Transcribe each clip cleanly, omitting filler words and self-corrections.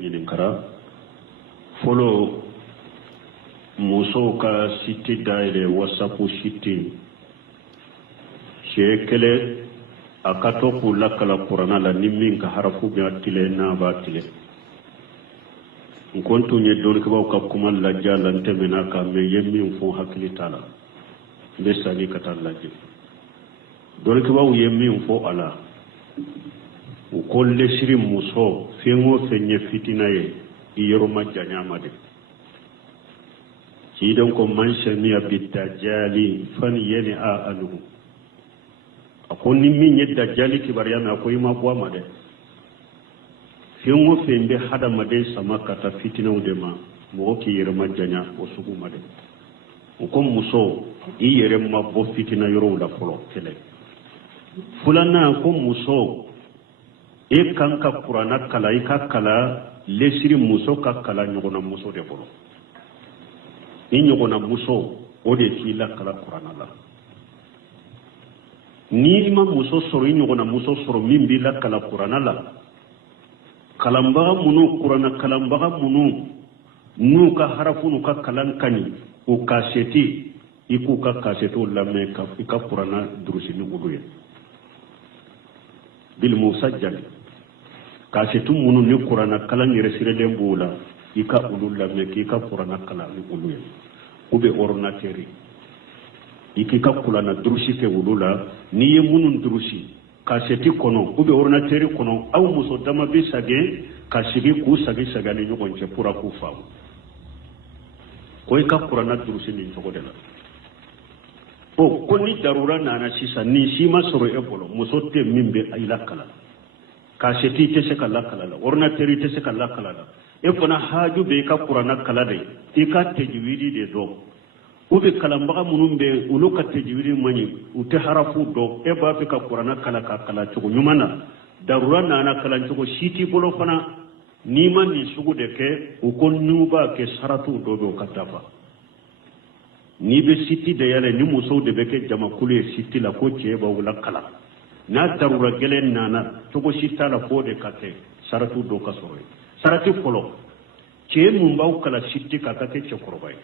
ñininkara folo muso ka site dayre whatsapp site shekele akato ku lakala qur'ana la nimmin ka harafu bi atile na batile nkontu nye dol ko ka kuma la jalante mena ka me yemmi fo hakili tala be sani kata laje dol ko yemmi fo ala o kolle siri muso fengo fenye fitina ye iyoro majanya made ci don ko man shamiya bidajali fan yeni a aluhu akon ni min yedda jali kibariya na ko yima bo made fengo fembe hada made sama kata fitina de ma mo ki yero majanya o sugu made ko muso iyere ma bo fitina yoro la folo kele fulana ko muso e kanka qur'ana kala ika kala lesiri muso ka kala nyogona muso de bolo ni nyogona muso o de fila kala qur'ana la ni ma muso soro nyogona muso soro min bi la kala qur'ana la kalamba munu qur'ana kalamba munu nu ka harafunu ka kalan kani o kaseti iku ka kaseto lamme ka ika qur'ana durusi ni guduye bil musajjal kasetu munu ni qur'ana kalan yere sire den bula ika ulul lamme ki ka qur'ana kala ni uluye ube ordinateri iki ka qur'ana durusi ke ulula ni ye munun durusi kaseti kono ube ordinateri kono aw muso dama be sage kasigi ku sage sagale nyogon je pura ku faamu ko ika qur'ana durusi ni to godela o koni darura nana sisa ni sima soro e bolo muso te mimbe ayla kala kaseti te se kala kala la ordinateri te se kala kala la e fona haju be ka qur'ana kala de e ka tajwidi de do ube kalamba munum be ulu ka tajwidi mani ute harafu do e ba fe ka qur'ana kala ka kala to nyumana darura nana kala to shiti bolo fana ni man ni sugu de ke o kon nuba ke saratu do do katafa ni be siti de yale ni muso de be ke jama kule siti la ko ce ba wala kala na darura gelen nana to ko sita la ko de kate saratu do ka soroy saratu polo ce mun baw kala siti ka kate ce korbay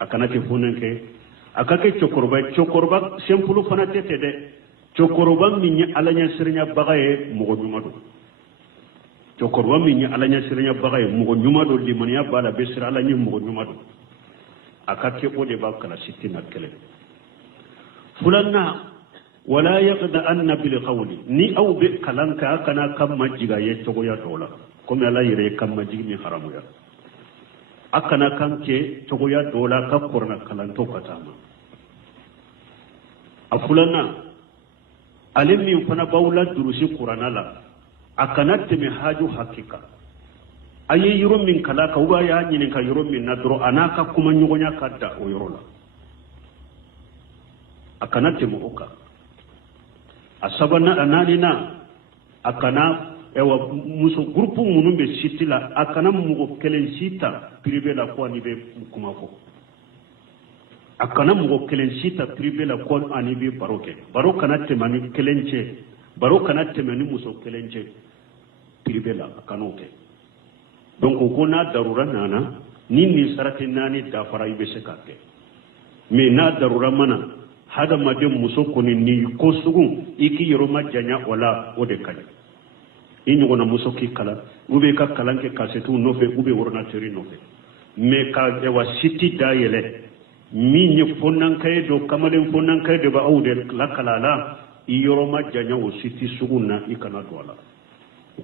akana ke funenke akake ce korbay sempulu fana tete de ce korban min ya alanya sirnya bagaye mugo nyumado ce korban min ya alanya sirnya bagaye mugo nyumado limaniya bala be sir alanya mugo nyumado akake ode ba kala siti na kele fulanna wala yaqda anna bil qawli ni aw bi kalanka kana kam majiga ye togo ya dola comme ala yire kam majigi mi haramu ya akana kam ke togo ya dola ka korna kalanto katama afulana alimi fana bawla durusi qur'ana la akana temi haju hakika ayi yoro min kala ka uba ya nyinin ka yoro min nadro anaka kuma nyogonya kadda o yoro la akana temi oka asabana ananina akana ewa muso grupu munum be sitila akana mugo kelen sita privé la ko ani be kuma ko akana mugo kelen sita privé la ko ani be baroke kana temani kelenche baro kana temani muso kelenche privé la akana oke donc ko na darura nana ni sarati nani da fara ibe sekake me na darura mana hada made muso koni ni ko sugun iki yoro majanya wala ode kale inyo gona muso ki kala ube ka kalanke kasetu nofe ube ordinateri nofe me ka ewa siti dayele mi ni fonnan kay do kamalen fonnan kay de ba awde la kala la yoro majanya o siti sugunna ikana dola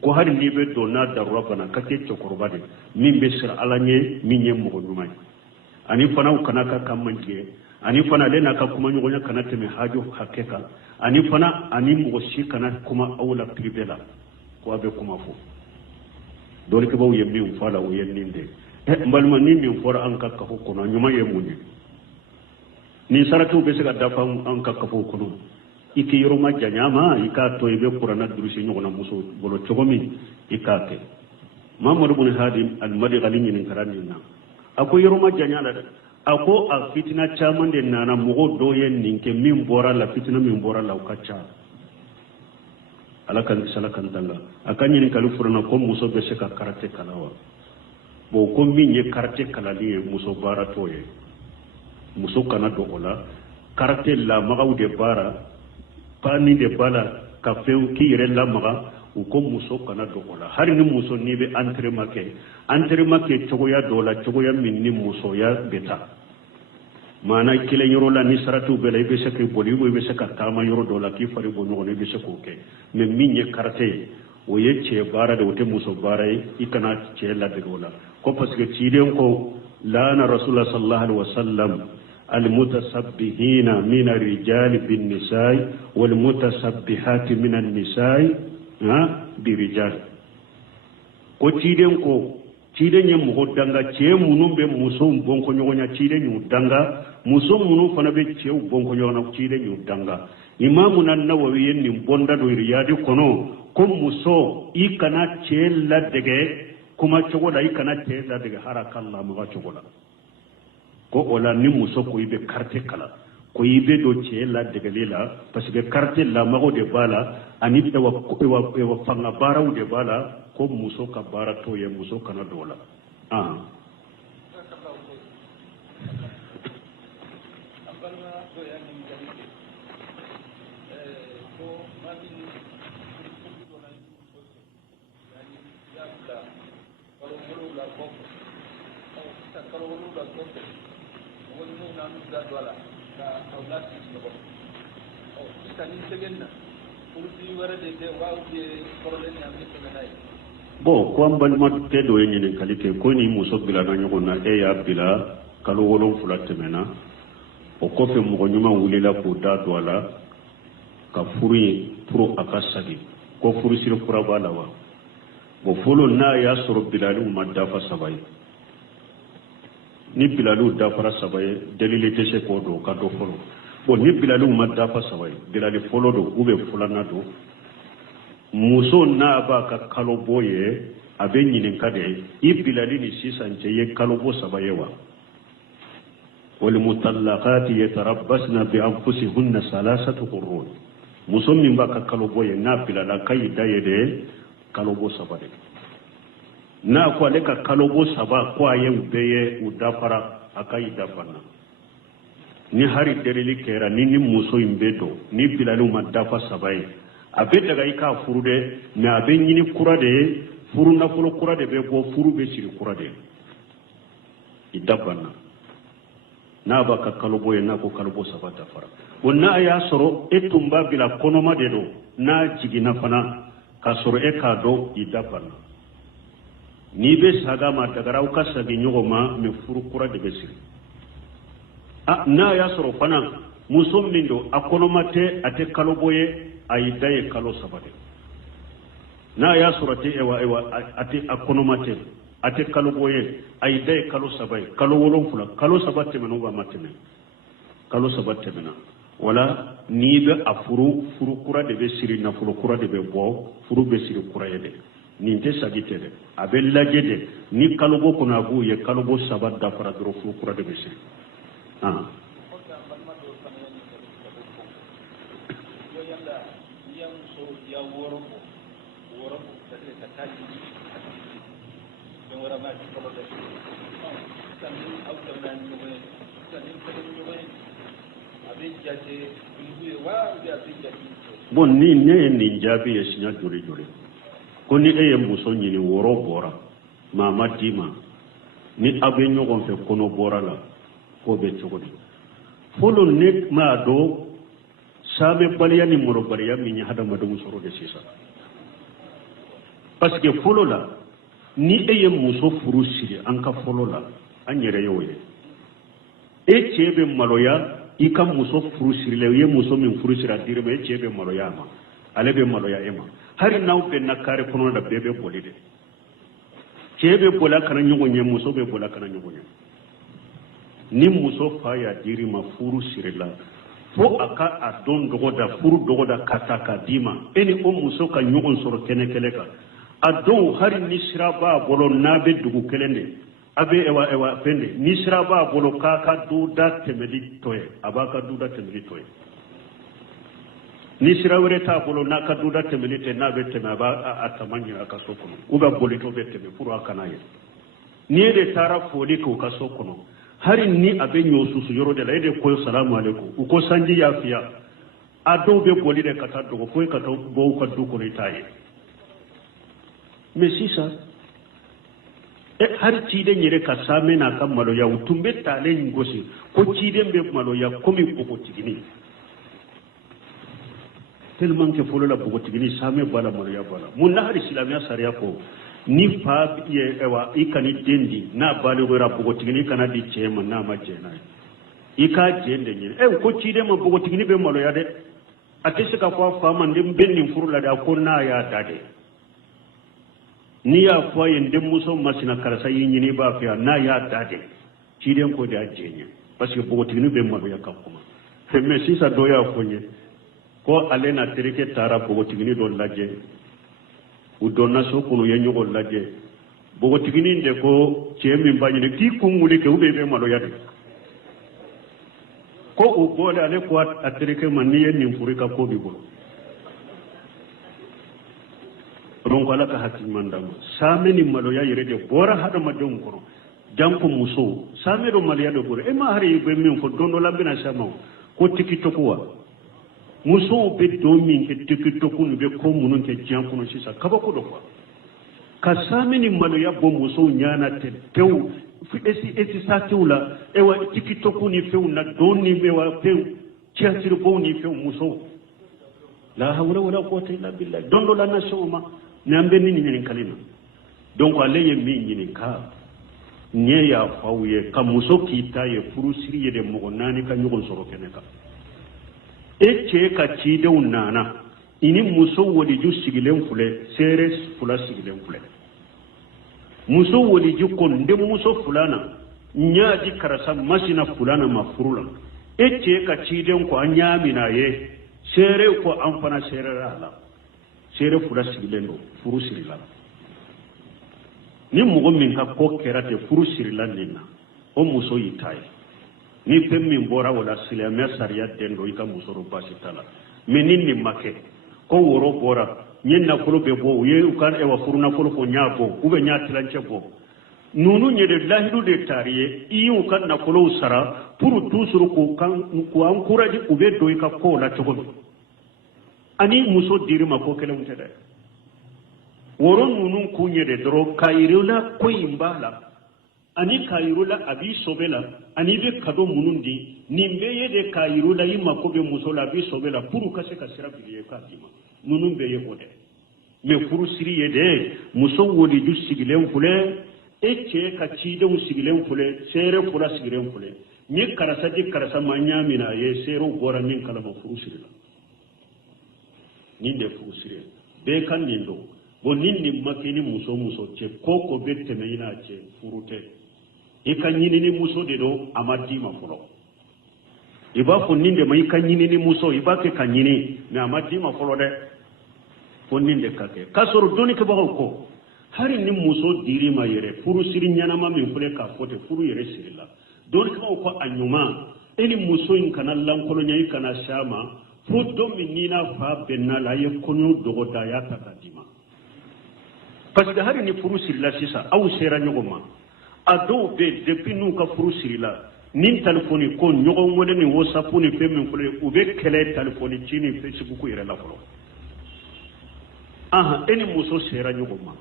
ko hari ni be do na darura bana kake chokorbade min be sir alanye min yem mo nyumay ani fana kana ka kamanje ani fana lena ka kuma nyogonya kana teme hajo hakeka ani fana ani mo shi kana kuma awla privela ko abe kuma fo dole ke baw yemmi fala o yenninde mbalma ni mi fora an ka ko kono nyuma yemunni ni saratu be sega dafa an ka ko kono iki yoro ma janyama ika to ibe qur'ana durusi nyogona muso bolo chogomi ikate mamadu bin hadim al madi galini nin karani na ako yoro ma janyala ako a fitina chaman de nana mugo doyen ninke min bora la fitina min bora la ukacha ala kan sala kan danga akan yin kalu furna ko muso be se ka karate kalawa bo ko min ye karate kalali muso bara toye muso kana do ola karate la magaw de bara pani de bala ka few ki yere la maga u ko muso kana do ola har ni muso ni be entraînement ke togoya dola togoya min ni muso ya beta mana kile yoro la ni saratu bela ibe se ke boli ibe se ka tama yoro dola ki fari bo no ibe se ko ke me min ye karate o ye che bara de wote muso bara ikana che la de dola ko parce que ci den ko lana rasulullah sallallahu alaihi wasallam المتسبحين من الرجال بالنساء والمتسبحات من النساء برجال ko ciden ko ciden ye mo danga ce munum be muso bonko nyonya ciden yu danga muso munum fana be ce bonko nyonya ciden yu danga imamu an-nawawi yenni bonda do riyadi kono ko muso ikana ce la dege kuma cogoda ikana ce la dege harakalla ma cogoda ko ola ni muso ko ibe carte kala ko ibe do ce la degalela parce que carte la mago de bala ani da wa fanga baraw de bala ko muso ka bara to ye muso kana dola bon ko an balima te do ye ɲinin kalite ko ni muso bilana ɲɔgɔn na e y'a bila kalo 7 tɛmɛna o kɔfɛ mɔgɔ ɲuman wulila k'o da do a la ka furu ye pour a ka sagi ko furusiri kura b'a la wa bon fɔlɔ n'a y'a sɔrɔ bilaliw ma dafa 3 ye ni bilaliw dafara 3 ye dalili tɛ se k'o don ka dɔ fɔlɔ bon ni bilaliw ma dafa 3 ye bilali fɔlɔ don ou bien filanan don muso n'a b'a ka kalo bɔ ye a bɛ ɲininka de i bilali ni sisan cɛ ye kalo bɔ 3 ye wa والمطلقات يتربصن بأنفسهن 3 قروء muso min b'a ka kalo bɔ ye n'a bilala k'a y'i da ye de kalo bɔ 3 de n'a ko ale ka kalo bɔ 3 ko a ye u bɛɛ ye u dafara a ka y'i dafanna ni hari delili kɛra ni muso in bɛ don ni bilaliw ma dafa 3 ye a bɛ daga i k'a furu de mais a bɛ ɲini kura de ye furu nafolo kura de bɛ bɔ furu bɛ siri kura de i dafanna n'a b'a ka kalo bɔ ye n'a ko kalo bɔ 3 dafara o n'a y'a sɔrɔ e tun b'a bila kɔnɔma de don n'a jiginna fana k'a sɔrɔ e k'a dɔn i dafanna n'i bɛ saga ma dagara aw ka sagi ɲɔgɔn ma mais furu kura de bɛ siri n'a y'a sɔrɔ fana muso min don a kɔnɔma tɛ a tɛ kalo bɔ ye a y'i da ye kalo 3 de n'a y'a sɔrɔ a tɛ a kɔnɔma tɛ a tɛ kalo bɔ ye a y'i da ye kalo 3 ye kalo 7 kalo 3 tɛmɛna ou ma tɛmɛ kalo 3 tɛmɛna wala n'i bɛ a furu kura de bɛ siri nafolo kura de bɛ bɔ furu bɛ siri kura ye dɛ nin tɛ sagi tɛ dɛ a bɛ lajɛ de ni kalo bɔ kɔnɔ a b'u ye kalo bɔ 3 dafara dɔrɔn furu kura de bɛ siri bon ni ne ye nin jaabi ye siɲɛ joli ko ni e ye muso ɲini wɔɔrɔ bɔra maa ma d'i ma ni aw bɛ ɲɔgɔn fɛ kɔnɔ bɔra la k'o bɛ cogo di fɔlɔ ne m'a dɔn saabɛbaliya ni mɔrɔbaliya min ye hadamadenw sɔrɔ de sisan parce que fɔlɔ la ni e ye muso furu siri an ka fɔlɔ la an yɛrɛ y'o ye e cɛ bɛ maloya i ka muso furu sirilen u ye muso min furu siri a dir'i ma e cɛ bɛ maloya a ma ale bɛ maloya e ma hari n'aw bɛ na kare kɔnɔ la bɛɛ bɛ boli de cɛ bɛ boli a kana ɲɔgɔn ye muso bɛ boli a kana ɲɔgɔn ye ni muso fa y'a dir'i ma furu sirila fo a ka a dɔn dɔgɔda furu dɔgɔda ka ta k'a d'i ma e ni o muso ka ɲɔgɔn sɔrɔ kɛnɛ kɛlɛ kan a dɔn hari ni sira b'a bolo n'a bɛ dugu kelen de a bɛ fɛn de ni sira b'a bolo k'a ka duda tɛmɛli tɔ ye a b'a ka duda tɛmɛli tɔ ye ni sirawre ta bolo na ka duda temilite na bette ma ba atamanyi aka sokono uga bolito bette be pour akanaye ni de tara fodi ko ka sokono hari ni abe nyosusu yoro de la de ko salamu alaikum uko sanji yafiya ado be bolide kata dogo ko kata bo ka du ko ritaye mais si ça har cide nyere ka same na kan malo ya utumbe tale ngosi ko cide be malo ya komi ko tigini tellement que folo la bugo tigini same bala malo ya bala mun na har islamia sariya ko ni fa ye ewa ikani dendi na bale go ra bugo tigini kana di chema na ma jena ika jende nyere ko cide ma bugo tigini be malo ya de atese ka kwa fa man dem benni furula da ko na ya dade ni ya fa yende muso masina karasa yini ba fiya na ya dade ciden ko da jenya parce que bugo tigini be malo ya kakuma mais si ça doya fonye ko alena tereke tara bugo tigini do laje u donna so ko ye nyugo laje bugo tigini de ko chemi mbani ne ki kunguli ke ube be malo ya de ko o gole ale ko atereke maniye ni furika ko bi bolo ronko ala ka hakki mandama sameni malo ya yere de bora hada madon ko janko muso samero malo ya do bora e ma hari be min ko dondo lambina sama ko tikitoko wa muso be do min ke tikitoko ni be ko munun ke janko no sisa kaba ko do ko ka sameni malo ya bo muso nyana te tew fi esi satula e wa tikitoko ni few na doni be wa few chiasir bo ni few muso la hawla wala quwwata illa billah dondo la nasoma nambe ni nyini kalima donc aleye mi nyini ka nye ya fawye ka muso kita ye furusiri ye de mogo nani ka nyugo soro keneka eche ka chide unana ini muso wodi ju sigilen fule seres fula sigilen fule muso wodi ju konde muso fulana nyaadi karasa masina fulana mafurula eche ka chide ko anyamina ye sere ko amfana sere rala sere fula sigilen do furu sirila ni mogo min ka ko kerate furu sirila nina o muso yitai ni pemmi bora wala silama sariya dendo ika muso ro basitala menin ni make ko woro bora nyenna kulo be bo ye ukan e wa furuna kulo ko nyabo ube nyatilanche bo nunu nyede lahidu de tariye iyu kan na kulo sara pour toujours ko kan ko encourage ube do ika ko la togo ani muso dirima ko kele mutede woron nunun kunye de dro kairula ko imbala ani kairula abi sobela ani be kado munundi nimbe ye de kairula yima ko be muso la abi sobela pour kase kasira biye kadima nunun be ye bode me pour siri ye de muso wodi du sigilen fule eche ka chide mu sigilen fule sere fula sigilen fule ni karasa di karasa manyamina ye sero gora min kala ma furu sirila ninde fusire be kan nindo bo nindi makini muso che koko bette me ina che furute e kan ni muso de do amadi ma fulo iba fo ninde mai kan ni muso iba ke kan ni na amadi ma fulo de fo ninde kake kasoro doni ke bawo ko hari ni muso diri ma yere furu siri nyana ma min fule ka fote furu yere sirila doni ke bawo ko anyuma eni muso in kana lankolo nyai kana shama fo domi nina fa benna la ye konyo dogo da ya takadima parce que hari ni furu sirila sisa aw sera nyogoma ado be depuis nous ka furu sirila nin telefoni ko nyogo ngode ni whatsapp ni femme ko le ube kele telefoni chini facebook ko yere la folo aha eni muso sera nyogoma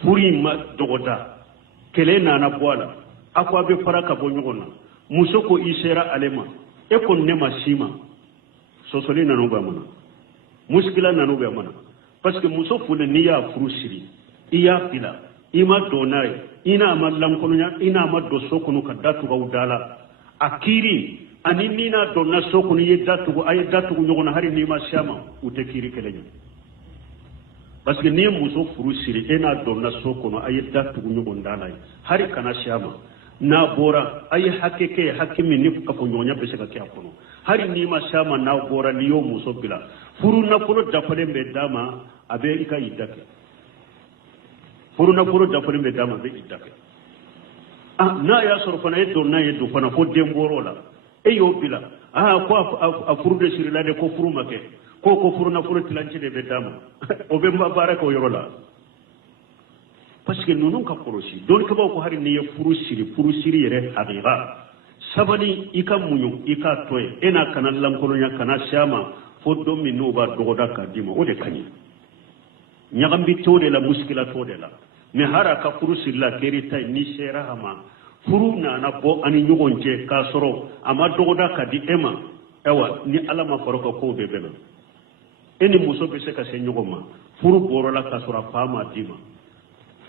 furi ma dogo da kele nana bwala akwa be faraka bo nyogona muso ko isera alema e ko nema sima sosoli nanu ba mana muskila nanu ba mana parce que muso fule ni ya furusiri iya bila ima donai ina mallam konunya ina maddo sokunu ka datu ga udala akiri ani nina donna sokunu ye datu go ay datu go nyogona hari ni ma shama utekiri kelenya parce que ni muso furusiri ina donna sokunu ay datu go nyogon dala hari kana shama na bora ay hakeke hakimi ni ka ko nyonya be se ka kya kono hari ni ma shama na bora ni yo muso bila furu na furu da fale be dama abe ika idake furu na furu da fale be dama be idake na ya soro fana edo na yedo fana fo demboro la e yo bila ko a furude sirilade ko furu make ko furu na furu tilancide ɓe dama o ɓe mbabara ko yorola par ce que nonon ka korosi don keɓaw ko hari niye furu siri yere haqiqa sabali i ka muñu i ka toye ena kana lankoloña kana siama fo don min nuba dogoda ka dima o de kañi ñagambi to de la muskila to de la mais hara ka furu sirila keri tay ni sera hama furu nana bo ani ñogon ce ka soro ama dogoda ka di ema ewa ni ala ma faro ka ko be bela eni muso be se ka se ñogon ma furu borola ka soro fama dima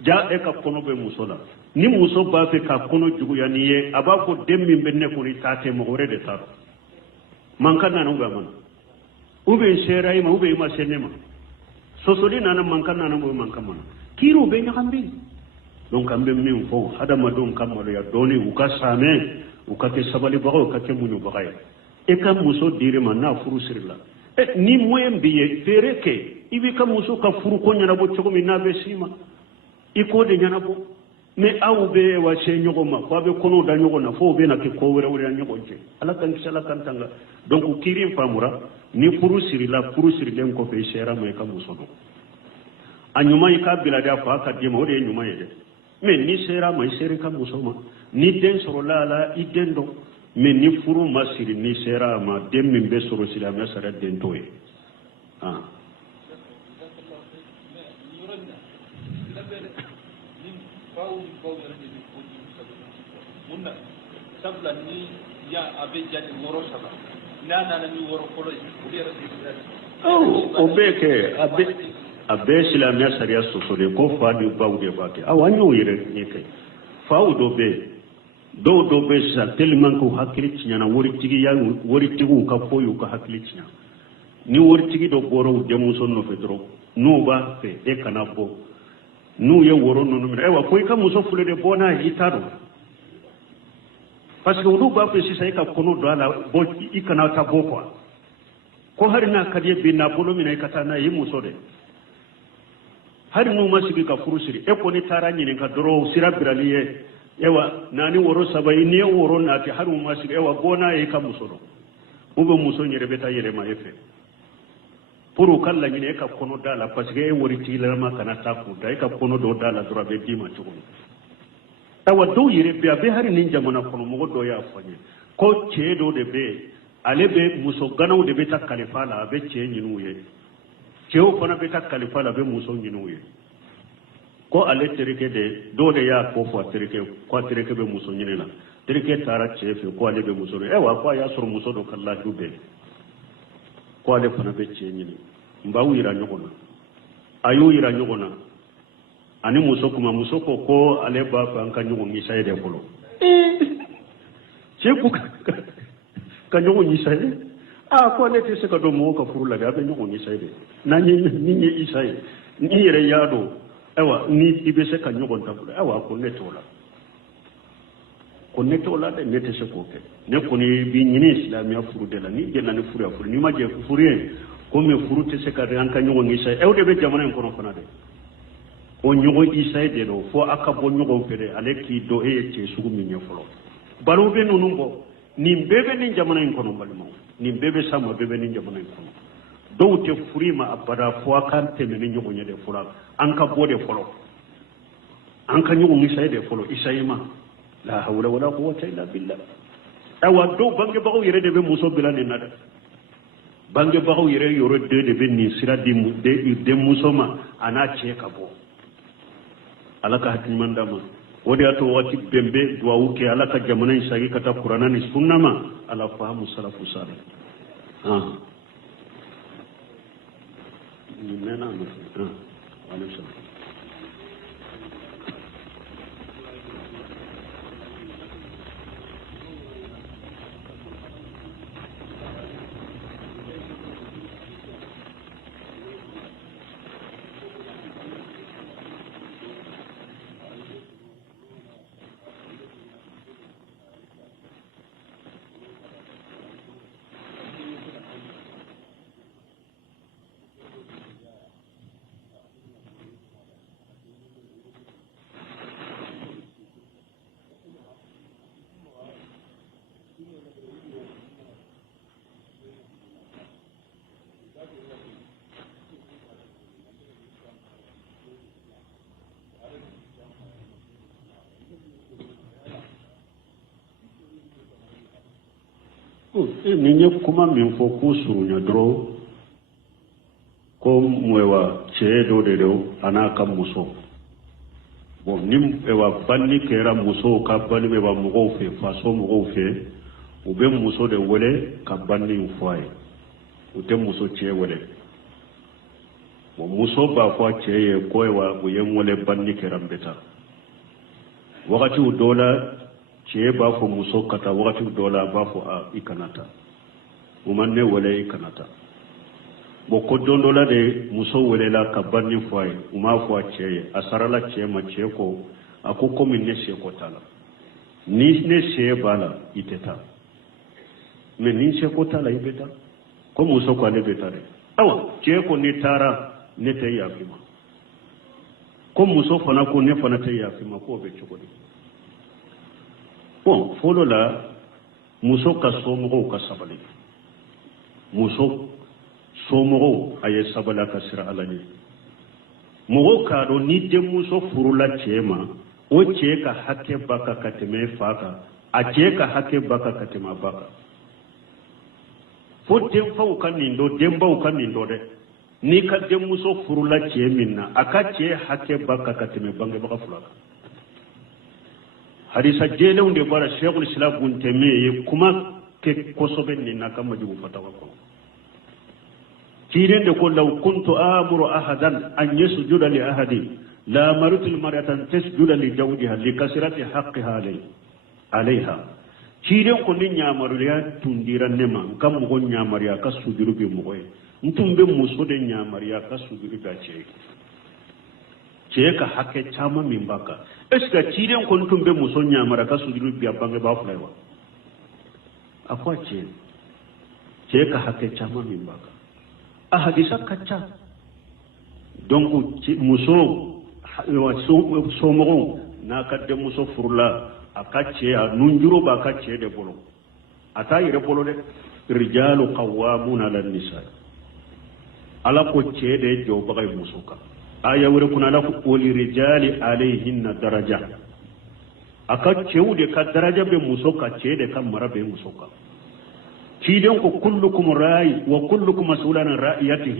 ja e ka kono be muso la ni muso ba fe ka kono jugu ya ni ye aba ko demmi be ne ko ni tate mo hore de tar man kan nanu ga man ube sera ima ube ma senema sosoli nana man kan nanu mo man kan man kiro be nyakambi donc kambe min fo hadama don kamalo ya doni u ka same u ka ke sabali bago ka ke munyu bagay e ka muso dire man na furu sirla e ni moyen biye fereke ibi ka muso ka furu ko nyana bo chogo min na be sima iko de nyana bo me aw be wa che nyogo ma ko be kono da nyogo na fo be na ke ko were were nyogo je ala kan sala kan tanga donc kirim famura ni furu sirila len ko be shera me ka muso do anyuma ka bilada fa ka di mo de nyuma yede mais ni sera ma sere ka muso ma ni den soro la i den do mais ni furu ma siri ni sera ma dem min be soro sila ma sara den toye ah sabla ni ya abe jadi woro saba nana na ni woro kolo o beke abe sila ma sariya sosole ko fa di bawde bake awanyo yire ni kay faw do be sa tellement ko hakili tinya na wori tigi ka foyu ka hakili tinya ni wori tigi do goro de muso no fedro no ba fe e kana bo nu ye woro no no e wa ko ka muso fule de bona hitado parce que wudu ba fe si sai ka kono do ala bo i kana ta bo ko hari na kadiye be na bolo mina ka ta na yi muso de hari nu masigi ka furusiri e ko ni tara nyine ka doro sira biraliye ewa nani woro sabai ne woro na ti haru masigi ewa bona e ka muso do ube muso nyere beta yere ma efe puru kala nyine ka kono dala parce que e wori tila ma kana ta ku dai ka kono do dala dura be dima chugo tawa do yere be be hari nin jamana kono mo do ya fanye ko chedo de be ale be muso ganaw de beta kalifa la be che nyinu ye chewo fana beta kalifa la be muso nyinu ye ko ale terike de do de ya ko fo terike be muso nyine la terike tara chefe ko ale be muso e wa ko ya sur muso do kala dube ko ale fana be che nyine mbawu ira nyogona ayu ira nyogona ani muso kuma muso ko ale ba fa kan nyugo ngi sayde folo che ku ka nyugo ngi sayde ko ne te se ka do mo ka furu la ga be nyugo ngi sayde na ni isay ni yere yado ewa ni ibe se ka nyugo tabula ewa ko ne tola de ne te se ko ke ne ko ni bi nyini islamia furu de la ni je na ni furu ya furu ni ma je furu ye ko me furu te se ka ran ka nyugo ngi say de be jamana en kono fana de o ñogo isay de do fo aka bo ñogo fere ale ki do e ci sugu mi ñefolo balo be nonu bo ni bebe ni jamana en kono balmo ni bebe sama bebe ni jamana en kono do te furima abada fo aka te me ni ñogo ñede fula an ka bo de folo an ka ñogo isay de folo isay ma la hawla wala quwwata illa billah awa do bange bago yere de be muso bilane nada bange bago yere yoro de be ni sira de muso ma ana che ka bo alaka hatin mandama wodi ato wati bembe duwa ke alaka jamana sagi kata qur'ana ni sunnama ala fahamu salafu salih ni nena alayhi salam ni nye kuma min fo ku surunya dro ko mwewa chedo de do anaka muso bon nim ewa banni kera muso ka banni be ba mugo fe faso mugo fe u be muso de wele ka banni foye u te muso che wele bon muso ba ko cheye ko ewa u yen wele banni kera mbeta wakati u dola che ba fo muso kata wakati u dola ba fo a ikanata umanne wele ikanata boko dondola de muso welela ka banni foye uma fo cheye asarala che ma che ko akoko minne she ko tala ni ne she bala iteta me ni she ko tala ibeta ko muso ko ne betare awa che ko ni tara ne te yafima ko muso fana ko ne fana te yafima ko be chogodi bon folo la muso ka somo ka sabali muso somo aye sabala ka sira alani mo ka do ni de muso furula chema o che ka hakke baka kateme faka a che ka hakke baka katema baka fo dem faw kan nindo dem baw kan nindo de ni ka de muso furula cheminna aka che hakke baka kateme bange baka fulaka hadisa jele unde bara sheikhul islam bunteme kuma ke kosobe ni nakama jubu fatawa ko كيرين يقول لو كنت آمر أحدا أن يسجد لأحد لا مرت المرأة تسجد لزوجها لكسرة حقها عليها كيرين يقول لي نعمر يا تندير النما كم هو نعمر يا كسجد بمغوي نتم بمسود نعمر يا كسجد بأشيء شيء كحق تام من باكا إسكا كيرين يقول نتم بمسود نعمر كسجد بأبانغ بافلوا أقوى شيء كحق تام من باكا ahadisa kacha donc muso somo na kadde muso furla akache nunjuro ba kache de bolo ata yire bolo de rijalu qawwamuna ala nisa ala ko chede jo bagay musuka aya wure kuna la ko li rijali alayhinna daraja akache ude ka daraja be musuka chede kam marabe musuka كيدن كلكم راي وكلكم مسؤول عن رعيته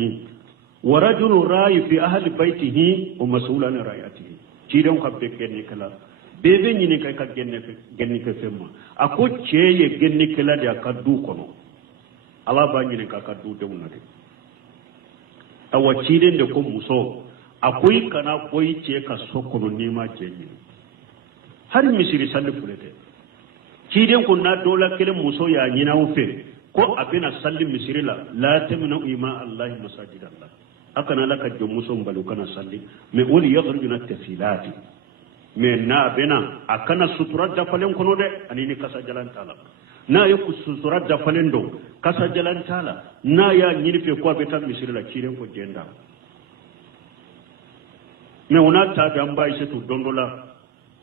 ورجل راي في أهل بيته ومسؤول عن رعيته كيدن كبك جنكلا بيبي نينك كجنك فيما أكو شيء جنكلا دي أكدو كنو الله باني نك أكدو دونا دي أو كيدن دكم مسو أكوي كنا كوي شيء كسوكنو نيما جنين هاري مسيري سالي فلته كيدن كنا دولا كلم مسو يا نينا وفي ko abina salli misirila la tamnu ima allah masajid allah akana laka jomuso mbalu kana salli me woli yakhrujuna tafilati me na bena akana sutura da falen kono de anini kasa jalan tala na yaku sutura da falen do kasa jalan tala na ya nyirfe ko beta misirila kire ko jenda me ona ta da amba ise to dondola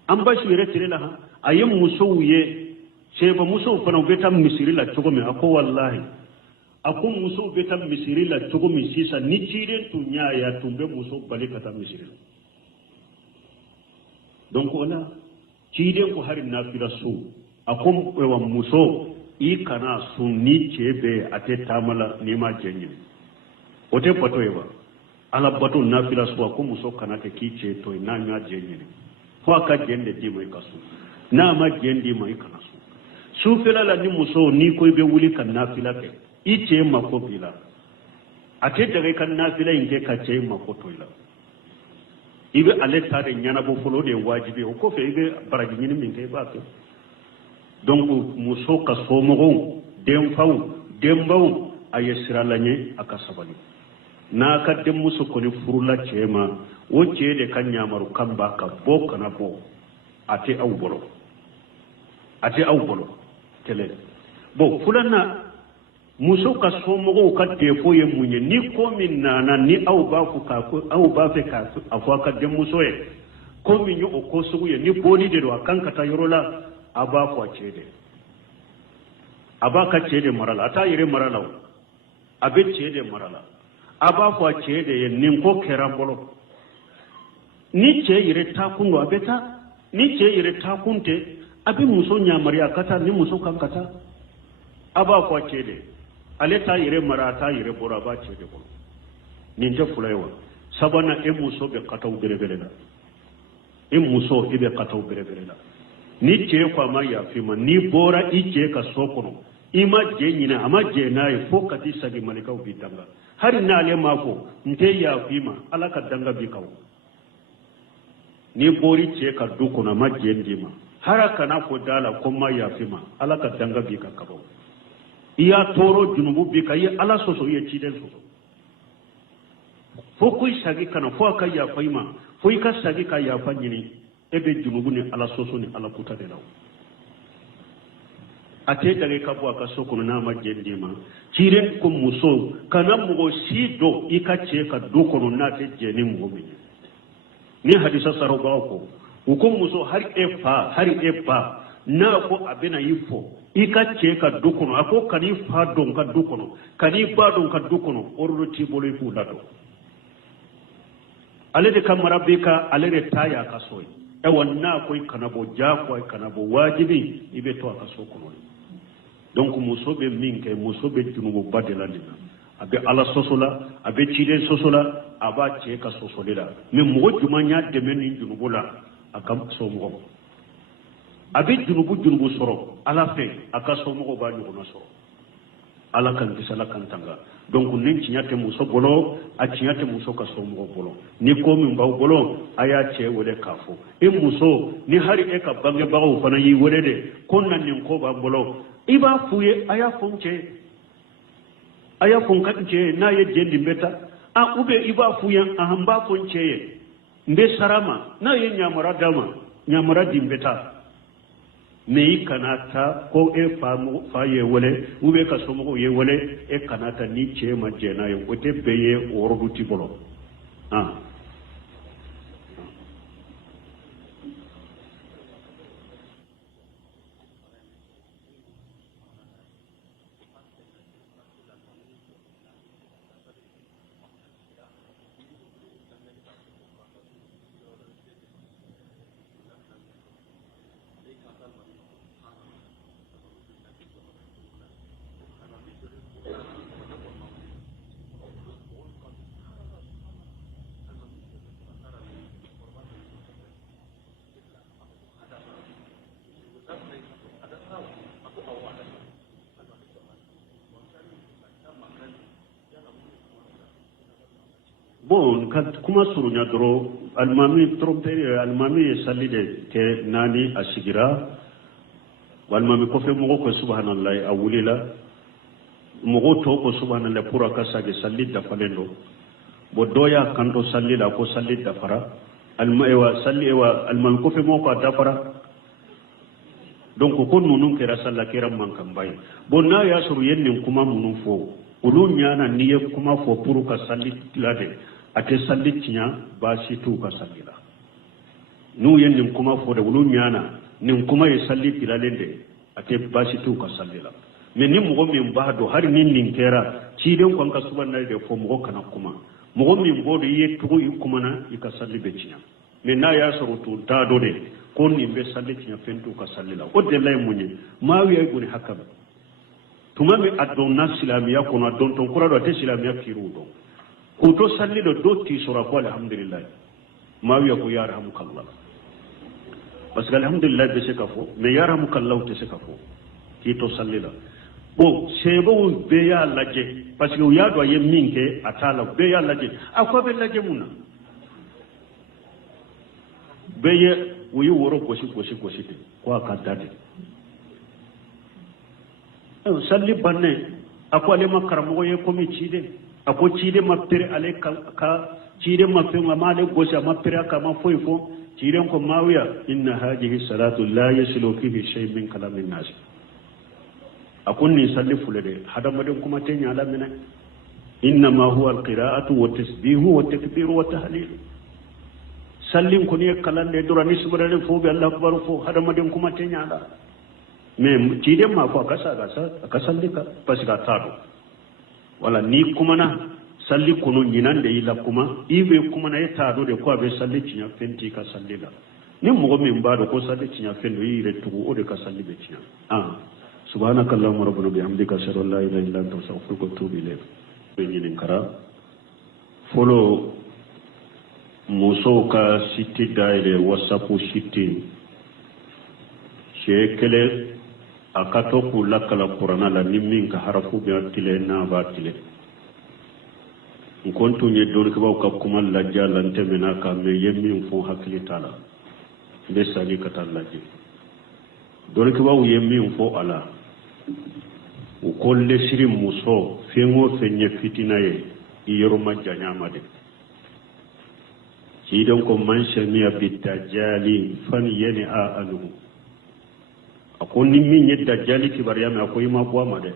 amba shi retire la ha ayem musowiye seba muso fana beta misiri la cogo mi ako wallahi ako muso beta misiri la cogo mi sisa ni cire tu ya tumbe muso bali kata misiri donc ona cire ko hari nafila su ako wa muso i kana sun ni cebe ate tamala ni ma jenye ote pato ewa ala bato nafila su ako muso kana te kiche to na nya jenye ko aka jende di mai kasu na ma jendi mai kana sufila la ni muso ni ko be wuli kan nafila ke ite mako bila ate daga kan nafila inke ka ce mako to ila ibe aleta de nyana bo folo de wajibi ko fe ibe baraji ni min ke ba ke donc muso ka somo dem faw dem baw ayesira lanye aka sabali na ka dem muso ko ni furula cema o ce de kan nyamaru kan ba ka bo kana bo ate aw bolo tele bo fulana muso ka somo ka defo ye munye ni ko min nana ni aw ba ku ka ko aw ba fe ka afwa ka dem muso ye ko min yo ko sugu ye ni boli de do kan ka ta yorola aba ko cede aba ka cede marala ata yire marala abe cede marala aba ko cede ye nin ko kerambolo ni ce yire ta kungo abeta ni ce yire ta kunte abi muso nyamari akata ni muso kankata aba ko cede ale ta yire marata yire bora ba cede bolo ninja fulaiwa sabana e muso be kataw berebere la e muso ibe kataw berebere la ni ce ko ma ya fima ni bora ije ka sokono ima je nyina ama je nayi fo kati sagi malikaw bi danga hari na ale mako nte ya fima ala ka danga bi kaw ni bori ce ka dukuna ma je ndima haraka na ko dala ko ma ya fima ala ka danga bi ka kabaw iya toro junubu bi ka yi ala soso ye ci den soso fo koy sagi kana fo ka ya fima fo ka sagi ka ya fanyini ebe junubu ni ala soso ni ala kuta de law ate dage ka bo aka soko na ma jendi ma ciren ko muso kana mugo sido ika ce ka do kono na te jeni mugo mi ni hadisa saro ba ko ko muso har e fa na ko abena yifo ika ce ka do kono ako kani fa don ka do kono kani ba don ka do kono ordo ti bolo fu dato ale de kamara be ka ale de taya ka soyi e wonna koy kana bo ja koy kana bo wajibi ibe to aka soko no donc muso be minke muso be tunugo badela lina abe ala sosola abe chide sosola aba che ka sosolila me mo jumanya de men ni junugo la akam so mo abe junugo soro ala fe aka so mo ba nyugo na soro ala kan bisala kan tanga donc nin cinyate muso bolo a cinyate muso ka so mo bolo ni ko min baw bolo aya che wole kafo e muso ni hari e ka bange bawo fana yi wole de kon nan nin ko ba bolo iba fuye aya fonche aya fonkace na ye jendi mbeta a ube iba fuye ahamba fonche mbe sarama na ye nyamara dama nyamara dimbeta me kanata ko e fa ye wole ube ka somo ye wole e kanata ni che ma jena ye wote beye orobuti bolo bon kad kuma surunya doro almami tromper almami salide ke nani asigira walmami ko fe mo ko subhanallahi awulila mo to ko subhanallahi pura kasa ge salida falendo bo doya kanto salida ko salida fara almaiwa salliwa almami ko fe mo ko dafara donc ko nunun kera salla kera man kambay bon na ya suru yennin kuma munun fo ulu nyana niye kuma fo puru ka salida de ate salli tinya ba shi tu ka sallila nu yennin kuma fo de wulu nyana nin kuma ye salli tilalende ate ba shi tu ka sallila men ni mugo min ba do har nin kera ci den kon ka subanna de fo mugo kana kuma mugo min bodo ye tugo yi kuma na ika salli be tinya men na ya surutu ta do de kon ni be salli tinya fentu ka sallila o de lay munye ma wi ay goni hakam tuma mi adonna silamiya kono don ton kura do te silamiya kiru do ko to salli do ti sura ko alhamdulillah ma wiya ko yarhamukallah parce que alhamdulillah be se kafo me yarhamukallah te se kafo ki to salli la bo sebo be ya laje parce que ya do ye minke atala be ya laje akwa be laje muna be ye wi woro kosi te ko aka dade salli banne akwa le makaramo ye komi chide ako cide mappere ale ka cide mappe male gosa mappere aka ma foyfo cide ko mawiya inna hadhihi salatu la yaslu fihi shay min kalam an-nas akunni salli fulade hada maden kuma tenya ala mina inna ma huwa al-qira'atu wa tasbihu wa takbiru wa tahlil sallin ko ne kalande dura nisbare fo be Allah akbar fo hada maden kuma tenya ala me cide ma ko aka sallika pasika tado wala ni kuma na salli kono nyinan de ila kuma ibe kuma na yata do de ko abe salli cinya fenti ka salli la ni mo min ba do ko salli cinya fendo yi re tugo o de ka salli be cinya subhanakallahumma rabbana bihamdika ashhadu an la ilaha illa anta astaghfiruka wa atubu ilayk benin kara folo muso ka siti daire whatsapp siti shekele akato ku lakala qur'ana la nimmin ka harafu bi atile na batile nkontu nye dor ke baw ka kuma la jalante mena ka me yemmi fon hakili tala be sali ka talaji dor ke baw yemmi fo ala o kolle siri muso fengo fenye fitina ye iyoro majanya made ci don ko man shamiya bitajali fan yani a alu akon ni min yedda jali kibariya me akoy ma bo ma de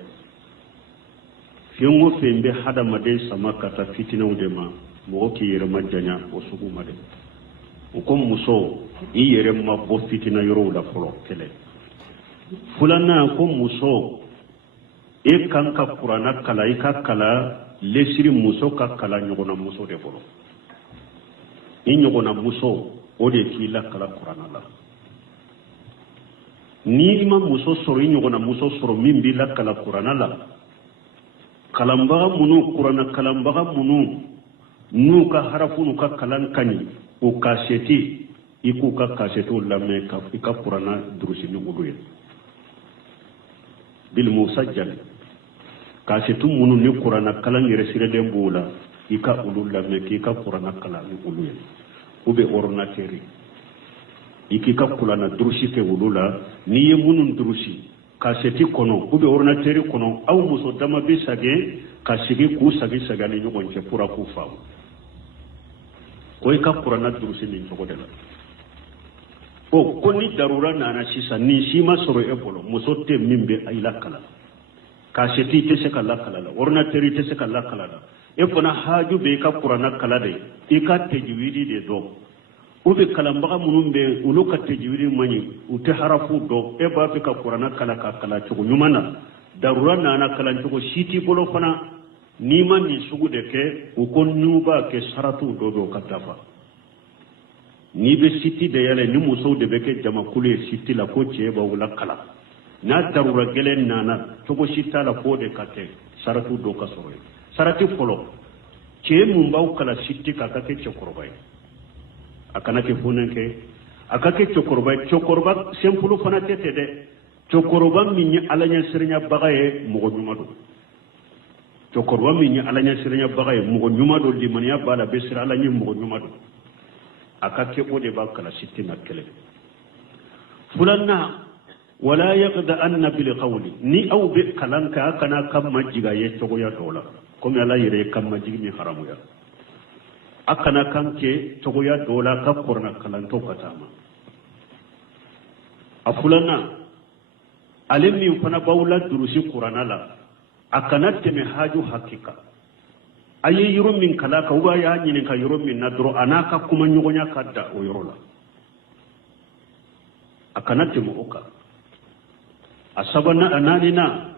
fengo fembe hada made sama kata fitina ude ma mo ki yere majanya o sugu made ko muso iyere ma bo fitina yoro la folo kele fulana ko muso e kanka qur'ana kala ika kala lesiri muso ka kala nyogona muso de bolo nyogona muso o de kila kala qur'ana la ni ma muso soro nyogona muso soro min bi la kala qur'ana la kalamba munu qur'ana kalamba munu nu ka harafu nu ka kalan kani o kaseti iku ka kasetu lamme ka ika qur'ana durusi ni guduye bil musajjal kasetu munu ni qur'ana kalan yere sire dem bula ika ulul lamme ki ka qur'ana kala ni uluye ube ordinateri iki ka qur'ana durusi ke ulula ni ye munun durusi kaseti kono ube ordinateri kono aw muso dama be sage kasigi ku sagi sagani nyogon ke pura ku faaw koy ka qur'ana durusi ni jogodela o koni darura nana sisa ni sima soro e bolo muso te mimbe ayla kala kaseti te se kala kala la ordinateri te se kala kala la e fona haju be ka qur'ana kala de e ka tajwidi de do o be kalambaga munum be ulo ka tajwidi mani ute harafu do e ba be ka qur'ana kala ka kala chugo nyumana darura nana kala chugo siti bolo fana ni man ni sugu de ke o kon nuba ke saratu do do katafa ni be siti de yale ni muso de be ke jama kule siti la ko ce ba wala kala na darura gelen nana chugo sita la ko de kate saratu do ka soro sarati folo ce mun baw kala siti ka ka ke chokorobay akana ke funanke akake chokorba sempulu fana tete de chokoroba minni alanya sirnya bagaye mugo nyumado chokorba minni alanya sirnya bagaye mugo nyumado limaniya bala besira alanya mugo nyumado akake ode ba kala siti na kele fulanna wala yaqda anna bil qawli ni aw bi kalanka kana kam majiga ye togo ya dola comme ala yere kam majigi mi haramu ya akana kanke togo ya dola ka korna kalanto katama afulana alimi fana bawla durusi qur'ana la akana teme haju hakika ayi yiro min kala ka uba ya nyinin ka yiro min nadro anaka kuma nyugonya kadda o yorola akana teme oka asabana ananina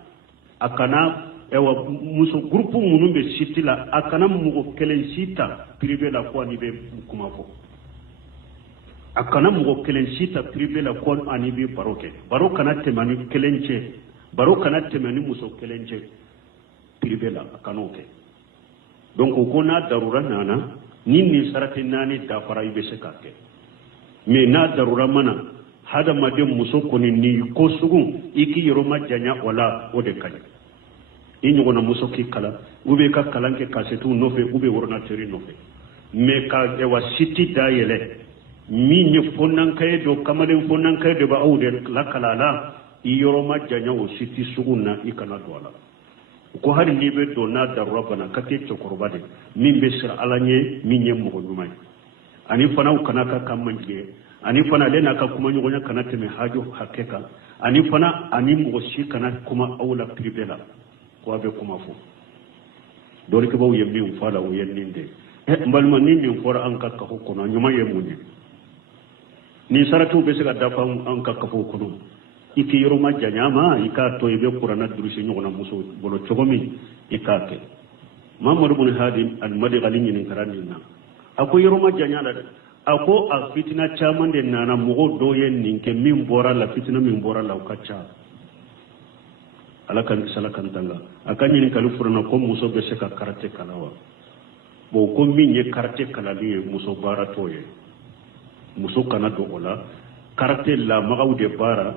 akana ewa muso groupe munu be sitila akana mugo kelen sita privé la ko ni be kuma fo akana mugo kelen sita privé la ko ani be baro kana temani kelenche baro kana temani muso kelenche privé la akano ke donc ko na darura nana ninni sarati nani da fara ibe sekake me na darura mana hada madem muso ko ni ko sugun iki yoro majanya wala ode kany inyo gona muso ki kala ube ka kalanke kasetu nofe ube ordinateur nofe me ka ewa siti dayele mi ni fonnan kay do kamalen fonnan kay do ba awde la kala la iyoro majanya o siti sugunna ikana dola ko hari ni be do na da rabbana kate chokorbade min be sir alanye min nyem mo nyumay ani fana kana ka kamanje ani fana lena ka kuma nyonya kana teme hajo hakeka ani fana ani mo shi kana kuma awla pribela ko abe kuma fo dole ke bawo yemmi um fala o yenninde mbalma ni mi fora an kakka ko kono nyuma yemunye ni saratu be sega dafa an kakka fo kono iki yoro ma janyama ika to yebe qur'ana durusi nyogona muso bolo chogomi ikake mamadu bin hadim al madi galin nin karanina ako yoro ma janyala ako a fitina chaman de nana mugo doyen ninke min bora la fitina min bora la ukacha ala kan salakan tanga akan ni kalu furna ko muso be se ka karate kalawa bo ko min ye karate kalali muso bara toye muso kana do ola karate la magaw de bara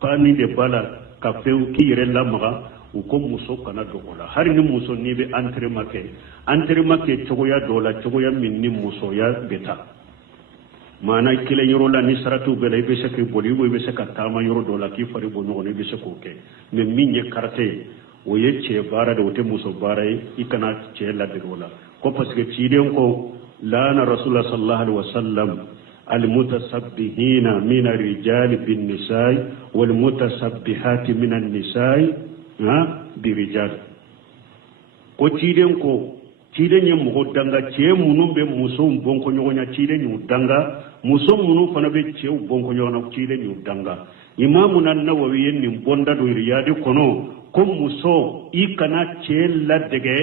pani de bala ka few ki yere la maga u ko muso kana do ola hari ni muso ni be entraînement ke cogoya do la cogoya min ni muso ya beta mana kile yoro la ni saratu be lay be se ke boli bo be se ka tama yoro do la ki fari bo no ne be se ko ke me min ye karate o ye ce bara da wote muso bara ikana ce la de ola ko parce que ci den ko lana rasulullah sallallahu alaihi wasallam المتسبحين من الرجال بالنساء والمتسبحات من النساء برجال ko ciden ko ciden ye mogo danga ce munu be muso bonko nyonya ciden yu danga muso munu fana be ce bonko nyonya ciden yu danga imamu nan nawawi yen bonda do riyadi kono ko muso ikana ce la dege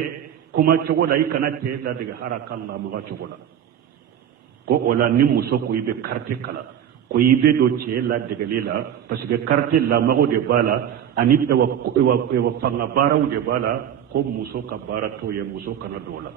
kuma cogola ikana ce la dege harakalla maga cogola ko ola ni muso ko ibe carte kala ko ibe do ce la degalela parce que carte la mago de bala ani wa fanga baraw de bala ko muso ka bara to ye muso kana dola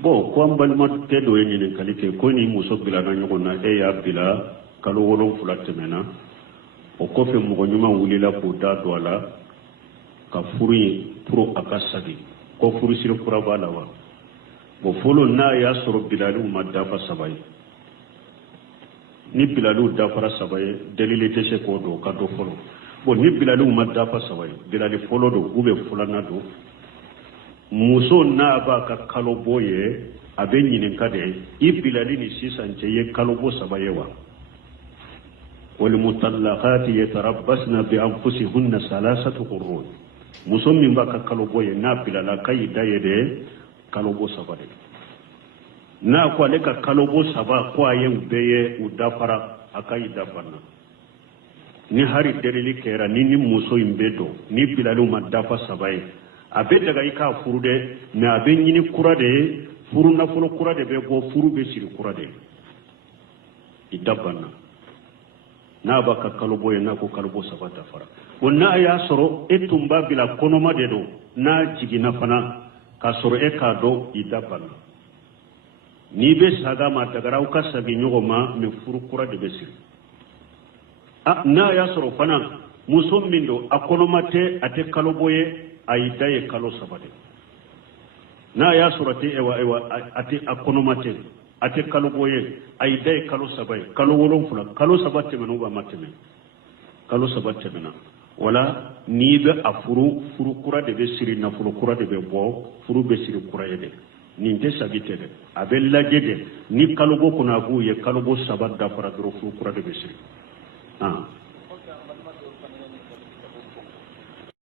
bon ko balma te do yen kalite ko ni muso bila na nyogo na e ya bila kalo wolon fulatemena o ko fe mo nyuma wulila ko da do ala ka furi pro akasagi ko furi sir pura bala wa bo folo na ya soro bilalu madda fa sabai ni bilalu da fara sabai dalile te se ko do ka do folo bon ni bilalu madda fa sabai bilali folo do ube fulana do muso na ba ka kalo boye abe nyinin kade ibilali ni sisan ce ye kalo bo sabaye wa wal mutallaqat yatarabbasna bi anfusihunna salasatu qurun muso min ba ka kalo boye na bilala kai daye de kalo bo sabade na ko le ka kalo bo saba ko ayen beye udafara akai dafanna ni hari derili kera ni muso imbedo ni bilalu madafa sabaye abe daga ika furu de na abe nyini kura de furu na folo kura de be go furu be siri kura de idabana na ba ka kalobo na ko kalobo sabata fara wonna ya soro etumba bila konoma de do na jigina fana ka soro e ka do idabana ni be saga ma daga ka sagi nyogo ma me furu kura de be siri na ya soro fana musommin do akonomate ate kaloboye aidaye kalo sabade na ya surati ewa ate akonomate ate kalo boye aidaye kalo sabaye kalo wolon fula kalo sabate meno ba mateme kalo sabate mena wala ni be afuru furu kura de be siri na furu kura de be bo furu be siri kura yede ni te sabite de abella jede ni kalo go kuna bu ye kalo bo sabada fara dro furu kura de be siri